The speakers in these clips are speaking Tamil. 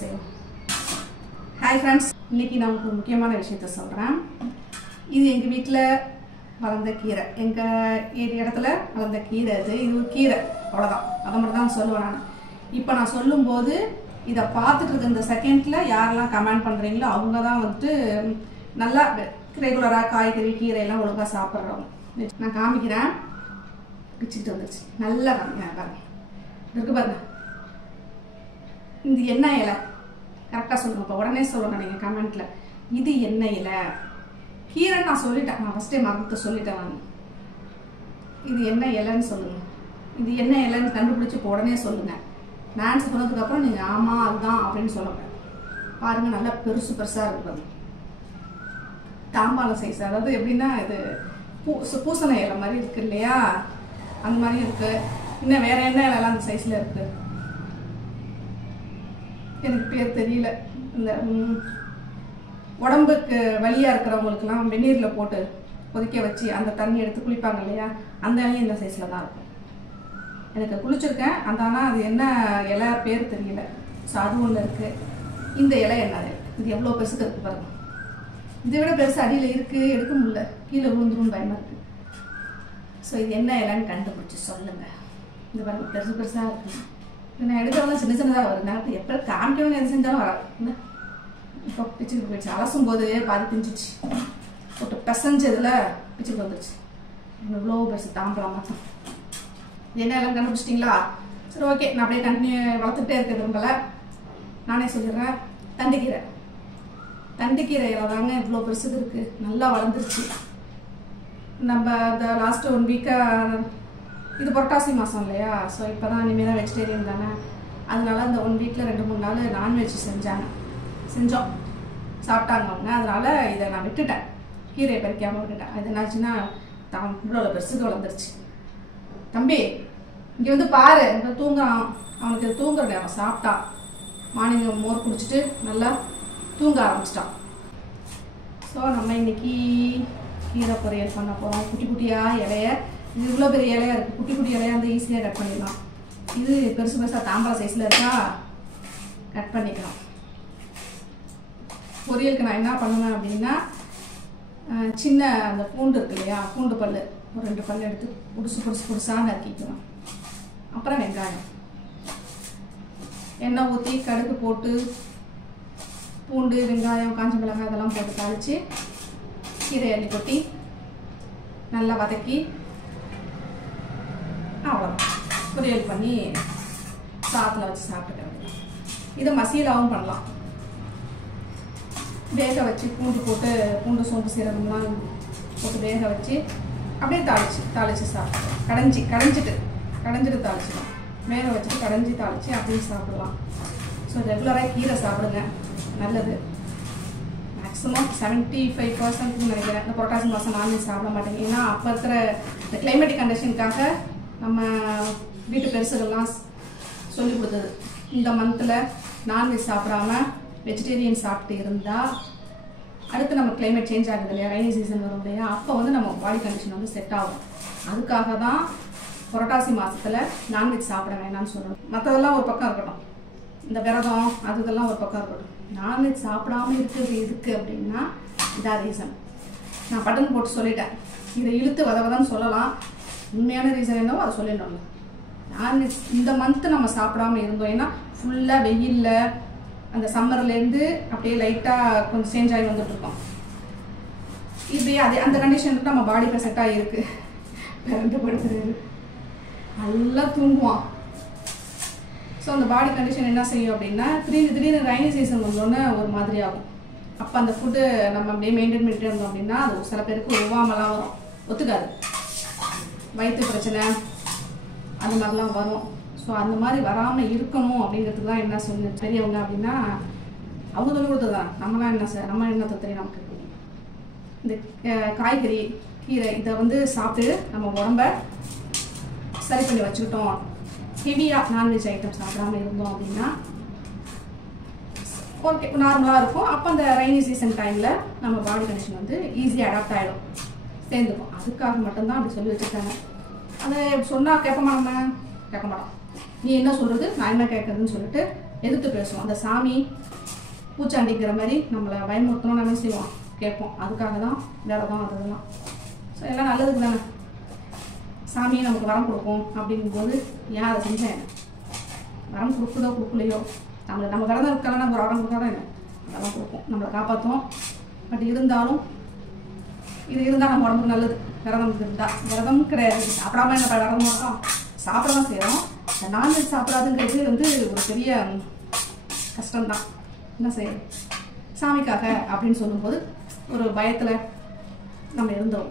செய்யலாம். ஹாய் ஃப்ரெண்ட்ஸ், இன்றைக்கி நான் உங்களுக்கு ஒரு முக்கியமான விஷயத்த சொல்கிறேன். இது எங்கள் வீட்டில் வளர்ந்த கீரை, எங்கள் இடத்துல வளர்ந்த கீரை. இது ஒரு கீரை, அவ்வளோதான். அதை மட்டும் தான் சொல்லுவேன் நான். இப்போ நான் சொல்லும்போது இதை பார்த்துட்டு இருக்க இந்த செகண்டில் யாரெல்லாம் கமெண்ட் பண்ணுறீங்களோ அவங்க தான் வந்துட்டு நல்லா ரெகுலராக காய்கறி கீரையெல்லாம் ஒழுங்காக சாப்பிட்றவங்க. நான் காமிக்கிறேன். பிச்சுக்கிட்டு வந்துருச்சு. நல்லா பாருங்க, இருக்கு பாருங்க. இது என்ன இலை? கரெக்டாக சொல்லுங்க. இப்போ உடனே சொல்லணும் நீங்கள் கமெண்ட்டில். இது என்ன இலை? கீரை நான் சொல்லிட்டேன். நான் ஃபஸ்ட்டே மறந்து சொல்லிட்டேன் நான். இது என்ன இலைன்னு சொல்லுங்கள். இது என்ன இலைன்னு கண்டுபிடிச்சி இப்போ உடனே சொல்லுங்கள். நான் சொன்னதுக்கப்புறம் நீங்கள் ஆமாம் அதுதான் அப்படின்னு சொல்லுங்கள். பாருங்கள், நல்லா பெருசு பெருசாக இருக்குது. தாம்பாளம் சைஸ். அதாவது எப்படின்னா இது பூசணை இலை மாதிரி இருக்குது இல்லையா, அந்த மாதிரி இருக்குது. இன்னும் வேறு என்ன இலைலாம் அந்த சைஸில் இருக்குது, எனக்கு பேர் தெரியல. இந்த உடம்புக்கு வலியாக இருக்கிறவங்களுக்குலாம் வெந்நீரில் போட்டு கொதிக்க வச்சு அந்த தண்ணி எடுத்து குளிப்பாங்க இல்லையா, அந்த இலையும் இந்த சைஸில் தான் இருக்கும். எனக்கு குளிச்சிருக்கேன் அந்த, ஆனால் அது என்ன இலை பேர் தெரியல. ஸோ அது ஒன்று இருக்குது. இந்த இலை என்ன? இது எவ்வளோ பெருசுக்கு இருக்குது பாருங்கள். இதை விட பெருசு அடியில் இருக்குது, எடுக்க முடியல, கீழே விழுந்துரும் பயமாக இருக்குது. ஸோ இது என்ன இலைன்னு கண்டுபிடிச்சி சொல்லுங்கள். இந்த பாருங்கள், பெருசு பெருசாக இருக்குது. நான் எடுக்கிறதெல்லாம் சின்ன சின்னதாக வருது. நான் எப்போ காமிக்கணும்னு எது செஞ்சாலும் வராது. இப்போ பிச்சுக்கிட்டு போயிடுச்சு. அலசும் போது பாதி பிஞ்சிச்சு, போட்டு பிசைஞ்சதில் பிச்சுக்கிட்டு வந்துடுச்சு. இவ்வளோ பெருசு தாம்பலாம் மட்டும். என்ன எல்லாம் கண்டுபிடிச்சிட்டிங்களா? சரி, ஓகே. நான் அப்படியே கண்டினியூ வளர்த்துட்டே இருக்க விரும்பலை. நானே சொல்லிடுறேன். தண்டுக்கீரை. தண்டுக்கீரை தாங்க இவ்வளோ பெருசுக்கு இருக்குது. நல்லா வளர்ந்துருச்சு. நம்ம இந்த லாஸ்ட்டு 1 வீக்காக, இது புரட்டாசி மாதம் இல்லையா, ஸோ இப்போ தான் இனிமேல் தான் வெஜிடேரியன் தானே. அதனால அந்த 1 வீக்கில் 2-3 நாள் நான்வெஜ் செஞ்சோம், சாப்பிட்டாங்க அவங்க. அதனால் இதை நான் விட்டுட்டேன், கீரையை பறிக்காமல் விட்டுட்டேன். அது என்னாச்சுன்னா இவ்வளோ பெருசுக்கு வளர்ந்துருச்சு. தம்பி இங்கே வந்து பாரு, இங்கே தூங்குறான். அவனுக்கு தூங்குற நேரம். சாப்பிட்டான், மார்னிங் மோர் குடிச்சிட்டு நல்லா தூங்க ஆரம்பிச்சிட்டான். ஸோ நம்ம இன்னைக்கு கீரை பொரியல் பண்ண போகிறோம். குட்டி குட்டியாக இலைய, இது இவ்வளோ பெரிய இலையாக இருக்குது. குட்டி குட்டி இலையாக வந்து ஈஸியாக கட் பண்ணிடலாம். இது பெருசு பெருசாக தாம்பரம் சைஸில் இருக்கா, கட் பண்ணிக்கலாம். பொரியலுக்கு நான் என்ன பண்ணுவேன் அப்படின்னா, சின்ன அந்த பூண்டு இருக்கு இல்லையா, பூண்டு பல் ஒரு 2 பல் எடுத்து புதுசாக நறுக்கிக்குவேன். அப்புறம் வெங்காயம், எண்ணெய் ஊற்றி கடுகு போட்டு பூண்டு வெங்காயம் காஞ்ச மிளகாய் இதெல்லாம் போட்டு தாளித்து கீரை அள்ளி கொட்டி நல்லா வதக்கி அவ்வளோதான் பொரியல் பண்ணி சாத்தில் வச்சு சாப்பிட்டுக்கிறது. இதை மசியலாவும் பண்ணலாம். வேக வச்சு பூண்டு சோம்பு சீரகம்லாம் போட்டு வேக வச்சு அப்படியே தாளித்து சாப்பிடலாம். கடைஞ்சிட்டு தாளிச்சிடும். வேக வச்சுட்டு கடைஞ்சி தாளித்து அப்படியே சாப்பிடலாம். ஸோ ரெகுலராக கீரை சாப்பிடுங்க, நல்லது. மேக்ஸிமம் 75% நினைக்கிறேன் இந்த புரட்டாசி மாதம் நான்வெஜ் சாப்பிட மாட்டேங்க. ஏன்னா அப்போ இருக்கிற இந்த கிளைமேட்டிக் கண்டிஷனுக்காக நம்ம வீட்டு பெருசுகள்லாம் சொல்லி கொடுத்தது, இந்த மந்தில் நான்வெஜ் சாப்பிடாம வெஜிடேரியன் சாப்பிட்டு இருந்தால் அடுத்து நம்ம கிளைமேட் சேஞ்ச் ஆகுது இல்லையா, ரெய்னி சீசன் வரும் இல்லையா, அப்போ வந்து நம்ம பாடி கண்டிஷன் வந்து செட் ஆகும். அதுக்காக தான் புரட்டாசி மாதத்தில் நான்வெஜ் சாப்பிட வேணாம்னு சொல்லணும். மற்றதெல்லாம் ஒரு பக்கம் இருக்கட்டும், இந்த விரதம் இதெல்லாம் ஒரு பக்கம் இருக்கட்டும். நான்வெஜ் சாப்பிடாம இருக்கிறது எதுக்கு அப்படின்னா இதான் ரீசன். நான் பட்டன் போட்டு சொல்லிட்டேன். இதை இழுத்து வதவதான்னு சொல்லலாம், உண்மையான ரீசன் என்னவோ அதை சொல்லிடணும்ல. நான்வெஜ் இந்த மந்த்து நம்ம சாப்பிடாம இருந்தோம். ஏன்னா ஃபுல்லாக வெயிலில் அந்த சம்மர்லேருந்து அப்படியே லைட்டாக கொஞ்சம் சேஞ்ச் ஆகி வந்துட்டுருக்கோம். இப்படியே அந்த கண்டிஷனுக்கு நம்ம பாடி இப்போ செட் ஆகிருக்கு. பிறந்து படுத்துறது, நல்லா தூங்குவான். ஸோ அந்த பாடி கண்டிஷன் என்ன செய்யும் அப்படின்னா, திடீர்னு ரெய்னி சீசன் வந்தோன்னே ஒரு மாதிரி ஆகும். அப்போ அந்த ஃபுட்டு நம்ம அப்படியே மெயின்டைன் பண்ணிட்டு இருந்தோம் அப்படின்னா அது சில பேருக்கு ஒவ்வாமலாம் வரும், ஒத்துக்காது, வயிற்று பிரச்சனை அந்த மாதிரிலாம் வரும். ஸோ அந்த மாதிரி வராமல் இருக்கணும் அப்படிங்கிறதுக்கு தான் என்ன சொல்லு பெரியவங்க அப்படின்னா அவங்க சொல்லி கொடுத்தது தான். நம்மளாம் நம்ம என்ன தெரியும் நமக்கு. இந்த காய்கறி கீரை இதை வந்து சாப்பிட்டு நம்ம உடம்ப சரி பண்ணி வச்சுக்கிட்டோம். ஹெவியாக நான்வெஜ் ஐட்டம் சாப்பிடாமல் இருந்தோம் அப்படின்னா ஓகே, நார்மலாக இருக்கும். அப்போ அந்த ரெய்னி சீசன் டைமில் நம்ம பாடி கண்டிஷன் வந்து ஈஸியாக அடாப்ட் ஆகிடும், சேர்ந்துக்கும். அதுக்காக மட்டும்தான் அப்படி சொல்லி வச்சுருக்காங்க. அதை சொன்னால் கேட்க மாட்டோம். நீ என்ன சொல்கிறது நான் என்ன கேட்குறதுன்னு சொல்லிட்டு எதிர்த்து பேசுவோம். அந்த சாமி பூச்சாண்டிங்கிற மாதிரி நம்மளை பயமுறுத்தணும் நம்ம செய்வோம், கேட்போம். அதுக்காக தான் விரதம் அதெல்லாம். ஸோ எல்லாம் நல்லதுக்கு தானே. சாமியை நமக்கு வரம் கொடுக்கும் அப்படிங்கும்போது ஏன் அதை செஞ்சேன்? வரம் கொடுக்குதோ கொடுக்கலையோ, நம்ம விரதம் இருக்கலாம், நம்ம வரம் கொடுக்காதான் என்ன அதெல்லாம் கொடுக்கும், நம்மளை காப்பாற்றும். பட் இருந்தாலும் இது இருந்தால் நம்ம உடம்புக்கு நல்லது. விரதம் இருந்தால் விரதம் கிடையாது, சாப்பிடாம என்ன விரதம் இருக்கோம், சாப்பிட தான் செய்கிறோம். நான்வெஜ் சாப்பிடாதுங்கிறது ஒரு பெரிய கஷ்டம்தான். என்ன செய்யணும் சாமிக்காக அப்படின்னு சொல்லும்போது ஒரு பயத்தில் நம்ம இருந்தோம்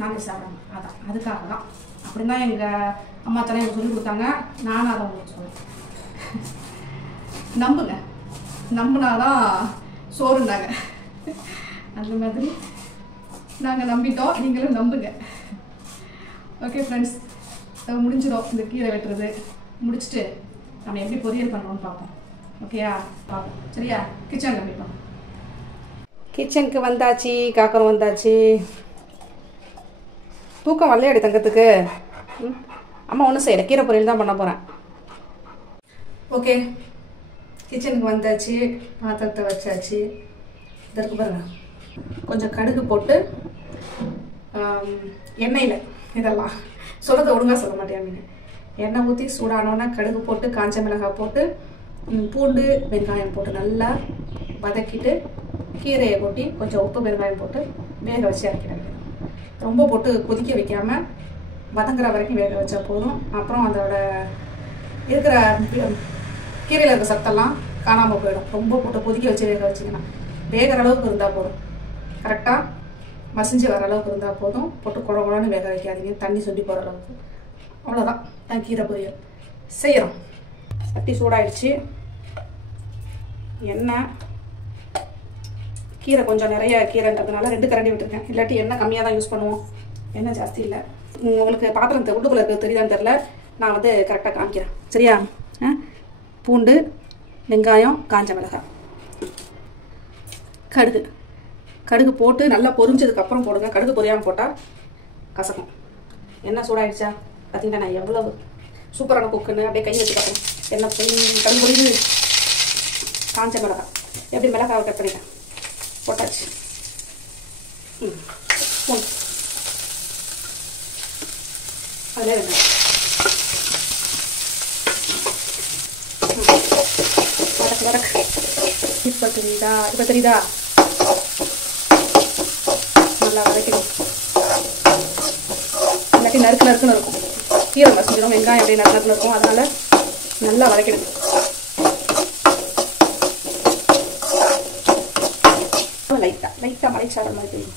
நான்வெஜ் சாப்பிடாம. அதான் அதுக்காக தான். அப்படின்னு தான் எங்கள் அம்மா தானே எனக்கு சொல்லி கொடுத்தாங்க. நானும் அதை உங்களுக்கு சொல்லுவேன். நம்புங்க, நம்பினாதான் சோறுந்தாங்க. அந்த மாதிரி நாங்கள் நம்பிட்டோம், நீங்களும் நம்புங்க. ஓகே ஃப்ரெண்ட்ஸ், முடிஞ்சிடும் இந்த கீரை வெட்டுறது. முடிச்சுட்டு நம்ம எப்படி பொரியல் பண்ணுறோம்னு பார்ப்போம். ஓகேயா? பார்ப்போம். சரியா? கிச்சனில் போய்ப்போம். கிச்சனுக்கு வந்தாச்சு, காக்கரம் வந்தாச்சு. தூக்கம் வரலையாடி தங்கத்துக்கு? அம்மா ஒன்றும் செய்யலை, கீரை பொரியல் தான் பண்ண போகிறேன். ஓகே, கிச்சனுக்கு வந்தாச்சு, பாத்திரத்தை வச்சாச்சு. இதற்கு பாருங்க, கொஞ்சம் கடுகு போட்டு எண்ணெயில் இதெல்லாம் சொல்கிறத ஒழுங்காக சொல்ல மாட்டேன் மீன். எண்ணெய் ஊற்றி சூடானோன்னா கடுகு போட்டு காஞ்ச மிளகாய் போட்டு பூண்டு வெங்காயம் போட்டு நல்லா வதக்கிட்டு கீரையை கொட்டி கொஞ்சம் உப்பு வெங்காயம் போட்டு வேக வச்சு இறக்கிடுங்க. ரொம்ப போட்டு கொதிக்க வைக்காமல் வதங்குற வரைக்கும் வேக வச்சா போதும். அப்புறம் அதோட இருக்கிற கீரையில் இருக்கிற சத்தெல்லாம் காணாமல் போயிடும். ரொம்ப போட்டு கொதிக்க வச்சு வேக வச்சிங்கன்னா வேகிற அளவுக்கு இருந்தால் போதும். கரெக்டாக மசிஞ்சு வர அளவுக்கு இருந்தால் போதும். போட்டு குழ குழன்னு வேக வைக்காதீங்க, தண்ணி சொல்லி போகிற அளவுக்கு. அவ்வளோதான் தான் கீரை பொரியல் செய்கிறோம். சட்டி சூடாயிடுச்சு. எண்ணெய், கீரை கொஞ்சம் நிறைய கீரைன்றதுனால 2 கரண்டி விட்டுருக்கேன். இல்லாட்டி எண்ணெய் கம்மியாக தான் யூஸ் பண்ணுவோம், எண்ணெய் ஜாஸ்தி இல்லை. உங்களுக்கு பாத்திரம் உள்ளுக்குள்ள இருக்கிறது தெரியுதான்னு தெரில, நான் கரெக்டாக காமிக்கிறேன். சரியா? பூண்டு வெங்காயம் காஞ்ச மிளகாய் கடுகு போட்டு நல்லா பொரிஞ்சதுக்கப்புறம் போடுங்க. கடுகு பொரியாமல் போட்டால் கசக்கும். எண்ணெய் சூடாயிடுச்சா பார்த்தீங்கன்னா நான் எவ்வளவு சூப்பரான குக்குன்னு அப்படியே கை வச்சு பார்ப்போம். எண்ணெய் கடுகு பொரியுது. காஞ்ச மிளகாய் எப்படி மிளகாவை கட் பண்ணிட்டேன், போட்டாச்சு. பூண்டு அதிலே வெங்காயம் வதக்கு. இப்போ தெரியுதா? நல்லா வதக்கணும். இல்லாட்டி நறுக்குன்னு இருக்கும். கீரை மசிஞ்சிடும், வெங்காயம் அப்படியே நறுக்குன்னு இருக்கும். அதனால நல்லா வதக்கிடுங்க. லைட்டாக மலைச்சாரல் மாதிரி தெரியும்.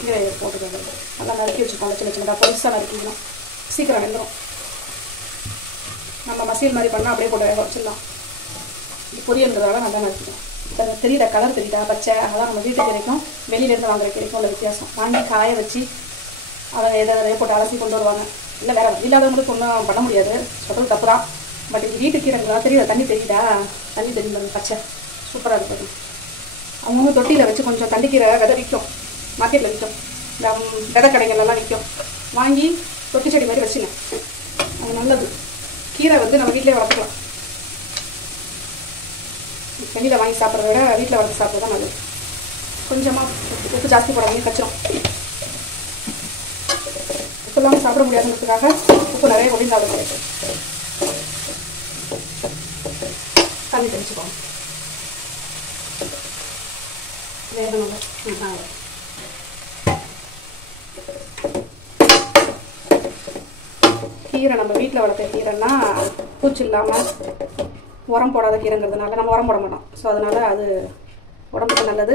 கீரையை போட்டுக்கோங்க. நல்லா நறுக்கி வச்சுக்கோங்க. சின்ன சின்னதாக பொரிசாக நறுக்கிக்கணும், சீக்கிரம் வெந்துடும். நம்ம மசியல் மாதிரி பண்ணால் அப்படியே போட்டு வேக வச்சிடலாம். பொரியல்ன்றதால நல்லா நறுக்கிக்கணும். தெரியுதா கலர் தெரியுதா? பச்சை. அதான் நம்ம வீட்டு கீரைக்கும் வெளியிலேருந்து வாங்குற கீரைக்கும் உள்ள வித்தியாசம். வாங்கி காய வச்சு அதை எதை போட்டு அலசி கொண்டு வருவாங்க. இல்லை வேறு இல்லாதவங்களுக்கு ஒன்றும் பண்ண முடியாது, சொல்கிறது தப்பு தான். பட் இது வீட்டு கீரைங்களா தெரியுதா? தண்ணி தெரியுதா? தண்ணி தெரியும், பச்சை சூப்பராக இருக்குது. அவங்க தொட்டியில் வச்சு கொஞ்சம் தண்ணிக்கீரை விதை விற்கும், மார்க்கெட்டில் விற்கும். இந்த விதை கடைகள்லாம் விற்கும். வாங்கி தொட்டி செடி மாதிரி வச்சுங்க, அது நல்லது. கீரை நம்ம வீட்டிலே வளர்த்துக்கலாம். வெளியில் வாங்கி சாப்பிட்றத விட வீட்டில் வளர்த்து சாப்பிட்றது தான் நல்லது. கொஞ்சமாக உப்பு ஜாஸ்தி போடாமல் கச்சிரும். உப்பு இல்லாமல் சாப்பிட முடியாதுன்றதுக்காக உப்பு நிறைய ஒளிந்து சாப்பிட தண்ணி தெளிச்சுக்கோங்க. வேகணும். கீரை நம்ம வீட்டில் வளர்த்த கீரைன்னா பூச்சி இல்லாமல் உரம் போடாத கீரைங்கிறதுனால நம்ம உரம் போட மாட்டோம். ஸோ அதனால் அது உடம்புக்கு நல்லது,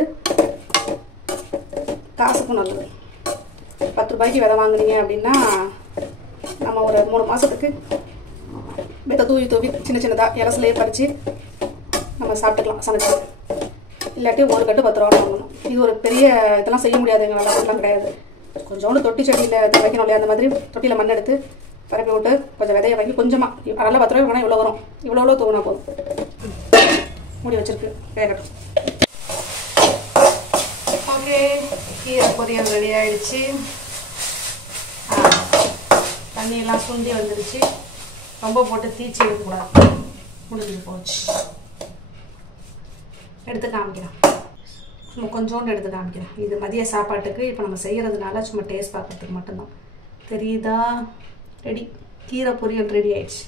காசுக்கும் நல்லது. 10 ரூபாய்க்கு விதை வாங்குனீங்க அப்படின்னா நம்ம ஒரு 3 மாதத்துக்கு விதை தூவி சின்ன சின்னதாக இலசிலையே பறித்து நம்ம சாப்பிட்டுக்கலாம் சமைச்சு. இல்லாட்டி ஒரு கட்டு 10 ரூபா வாங்கணும். இது ஒரு பெரிய இதெல்லாம் செய்ய முடியாது, எங்களால் அதெல்லாம் கிடையாது. கொஞ்சோண்டு தொட்டி செடியில் வைக்கணும் இல்லையா, அந்த மாதிரி தொட்டியில் மண் எடுத்து பரப்பி விட்டு கொஞ்சம் விதையை வாங்கி கொஞ்சமாக நல்லா 10 ரூபாய் வேணால் இவ்வளோ வரும், இவ்வளோ தூவினா போதும். மூடி வச்சிருக்கு, வேகட்டும். ஓகே, கீரை பொரியல் ரெடி ஆகிடுச்சு. தண்ணியெல்லாம் சுண்டி வந்துருச்சு. ரொம்ப போட்டு தீச்சி எடுக்கக்கூடாது. முடிஞ்சு போச்சு. எடுத்து காமிக்கிறேன். சும்மா கொஞ்சோண்டு எடுத்து காமிக்கிறேன். இது மதிய சாப்பாட்டுக்கு இப்போ நம்ம செய்கிறதுனால சும்மா டேஸ்ட் பார்க்கறதுக்கு மட்டும்தான். தெரியுதா? ரெடி. கீரை பொரியல் ரெடி ஆயிடுச்சு.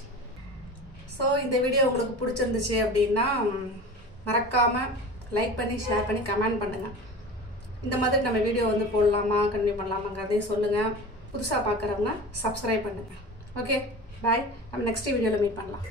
ஸோ இந்த வீடியோ உங்களுக்கு பிடிச்சிருந்துச்சு அப்படின்னா மறக்காமல் லைக் பண்ணி ஷேர் பண்ணி கமெண்ட் பண்ணுங்கள். இந்த மாதிரி நம்ம வீடியோ வந்து போடலாமா கண்டினியூ பண்ணலாமாங்கிறதையும் சொல்லுங்கள். புதுசாக பார்க்குறவங்க சப்ஸ்கிரைப் பண்ணுங்கள். Okay bye. நம்ம நெக்ஸ்ட் வீடியோவில் மீட் பண்ணலாம்.